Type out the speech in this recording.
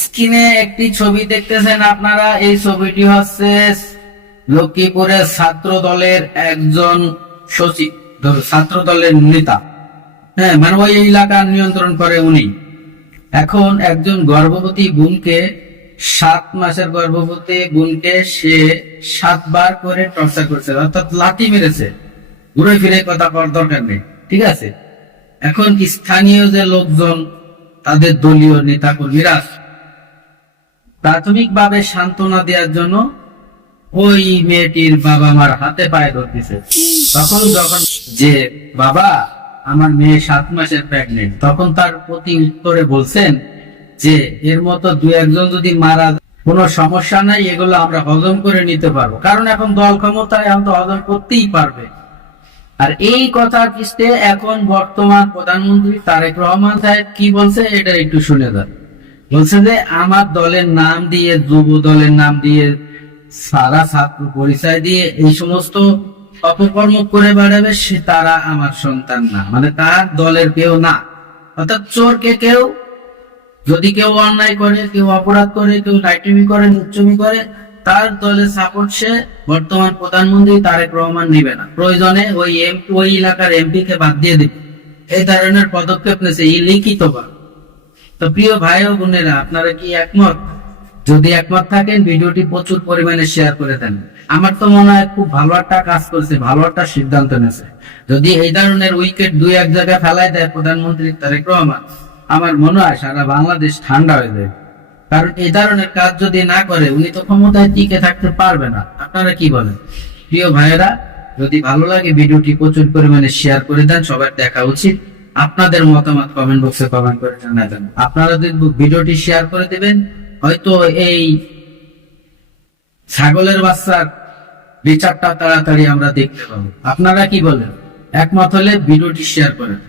স্ক্রিনে একটি ছবি দেখতেছেন আপনারা। এই ছবিটি হচ্ছে লক্ষ্মীপুরের ছাত্র দলের একজন সচিব, ছাত্র দলের নেতা। হ্যাঁ, মানে ওই এলাকা নিয়ন্ত্রণ করে উনি। এখন একজন গর্ভবতী বোনকে, 7 মাসের গর্ভবতী বোনকে সে 7 বার করে টর্চার করেছে, অর্থাৎ লাথি মেরেছে। ঘুরে ফিরে কথা বলার দরকার নেই, ঠিক আছে। এখন স্থানীয় যে লোকজন, তাদের দলীয় নেতা কর্মীরা প্রাথমিকভাবে সান্ত্বনা দেওয়ার জন্য ওই মেয়েটির বাবা মার হাতে পায়ে ধরতেছে। তখন যখন যে বাবা আমার মেয়ে 7 মাসের প্রেগনেন্ট, তখন তার প্রতি উত্তরে বলছেন যে এর মতো 2-1 যদি মারা কোনো সমস্যা নাই, এগুলো আমরা হজম করে নিতে পারবো, কারণ এখন দল ক্ষমতায়, এখন তো হজম করতেই পারবে। আর এই কথা কিস্তে এখন বর্তমান প্রধানমন্ত্রী তারেক রহমান সাহেব কি বলছে, এটা একটু শুনে যান। বলছে যে আমার দলের নাম দিয়ে, যুব দলের নাম দিয়ে, সারা ছাত্র পরিচয় দিয়ে এই সমস্ত অপকর্ম করে বেড়াবে, সে তারা আমার সন্তান না, মানে তার দলের কেউ না। অর্থাৎ চোরকে কেউ, যদি কেউ অন্যায় করে, কেউ অপরাধ করে, কেউ লাইটিমি করে, লুচ্চমি করে, তার দলের সাপোর্ট সে বর্তমান প্রধানমন্ত্রী তারেক রহমান নিবে না। প্রয়োজনে ওই এলাকার এমপি কে বাদ দিয়ে দিবে। এই ধরনের পদক্ষেপ নিয়েছে, এই লিখিত বা। তো প্রিয় ভাই ও বোনেরা, আপনারা কি একমত? যদি একমত থাকেন, ভিডিওটি প্রচুর পরিমাণে শেয়ার করে দেন। আমার তো মনে হয় খুব ভালো একটা কাজ করছে, ভালো একটা সিদ্ধান্ত নিয়েছে। যদি এই ধরনের উইকেট 2-1 জায়গায় ফেলাই দেয় প্রধানমন্ত্রী তারেক রহমান, আমার মনে হয় সারা বাংলাদেশ ঠান্ডা হয়ে যায়। কারণ এই ধরনের কাজ যদি না করে, উনি তো ক্ষমতায় টিকে থাকতে পারবে না। আপনারা কি বলেন? প্রিয় ভাইয়েরা, যদি ভালো লাগে ভিডিওটি প্রচুর পরিমাণে শেয়ার করে দেন, সবার দেখা উচিত। আপনাদের মতামত কমেন্ট বক্সে কমেন্ট করে জানাবেন। আপনারা যদি ভিডিওটি শেয়ার করে দিবেন, হয়তো এই ছাগলের বাচ্চার বিচারটা তাড়াতাড়ি আমরা দেখতে পাবো। আপনারা কি বলেন? একমত হলে ভিডিওটি শেয়ার করেন।